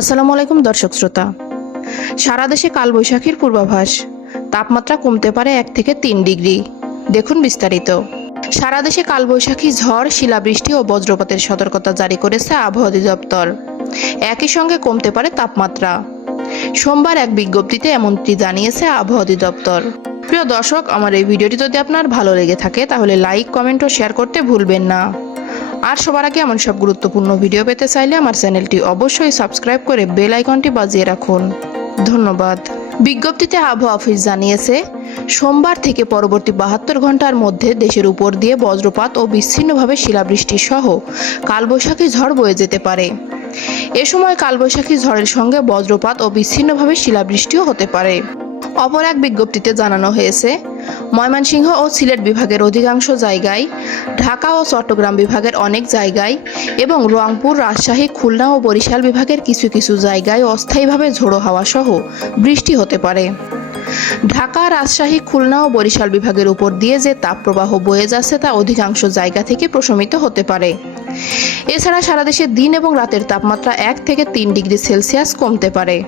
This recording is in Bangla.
আসসালামু আলাইকুম, দর্শক শ্রোতা। সারা দেশে কালবৈশাখীর পূর্বাভাস। তাপমাত্রা কমতে পারে এক থেকে তিন ডিগ্রি। দেখুন বিস্তারিত। সারা দেশে কালবৈশাখী ঝড়, শিলাবৃষ্টি ও বজ্রপাতের সতর্কতা জারি করেছে আবহাওয়া অধিদপ্তর। একই সঙ্গে কমতে পারে তাপমাত্রা। সোমবার এক বিজ্ঞপ্তিতে এমনটি জানিয়েছে আবহাওয়া অধিদপ্তর। প্রিয় দর্শক, আমার এই ভিডিওটি যদি আপনার ভালো লেগে থাকে, তাহলে লাইক, কমেন্ট ও শেয়ার করতে ভুলবেন না। আর সবার আগে এমন সব গুরুত্বপূর্ণ ভিডিও পেতে চাইলে আমার চ্যানেলটি অবশ্যই সাবস্ক্রাইব করে বেল আইকনটি বাজিয়ে রাখুন। ধন্যবাদ। বিজ্ঞপ্তিতে আবহাওয়া অফিস জানিয়েছে, সোমবার থেকে পরবর্তী বাহাত্তর ঘণ্টার মধ্যে দেশের উপর দিয়ে বজ্রপাত ও বিচ্ছিন্নভাবে শিলাবৃষ্টি সহ কালবৈশাখী ঝড় বয়ে যেতে পারে। এ সময় কালবৈশাখী ঝড়ের সঙ্গে বজ্রপাত ও বিচ্ছিন্নভাবে শিলাবৃষ্টিও হতে পারে। অপর এক বিজ্ঞপ্তিতে জানানো হয়েছে ময়মনসিংহ ও সিলেট বিভাগের অধিকাংশ জায়গায়, ঢাকা ও চট্টগ্রাম বিভাগের অনেক জায়গায় এবং রংপুর, রাজশাহী, খুলনা ও বরিশাল বিভাগের কিছু কিছু জায়গায় অস্থায়ীভাবে ঝোড়ো হাওয়া সহ বৃষ্টি হতে পারে। ঢাকা, রাজশাহী, খুলনা ও বরিশাল বিভাগের উপর দিয়ে যে তাপপ্রবাহ বয়ে যাচ্ছে তা অধিকাংশ জায়গা থেকে প্রশমিত হতে পারে। এছাড়া সারা দেশে দিন এবং রাতের তাপমাত্রা এক থেকে তিন ডিগ্রি সেলসিয়াস কমতে পারে।